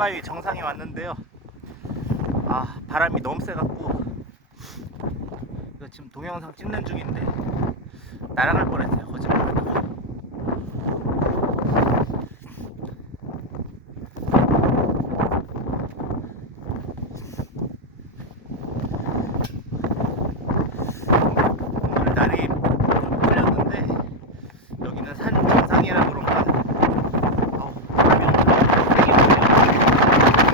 울산바위 정상에 왔는데요. 아, 바람이 너무 세갖고 이거 지금 동영상 찍는 중인데 날아갈 뻔했어요. 거짓말하다가. 오늘 날이 좀 풀렸는데 여기는 산 정상이라 그런가 바람이 엄청 세게 불어요.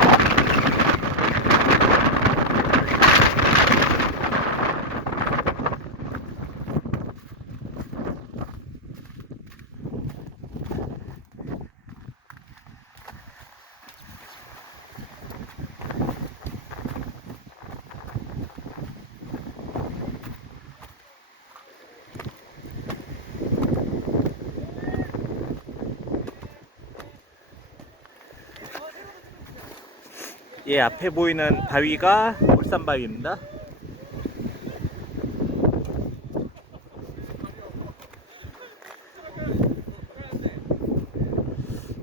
예, 앞에 보이는 바위가 울산바위입니다.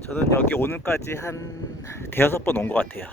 저는 여기 오늘까지 한 대여섯 번 온 것 같아요.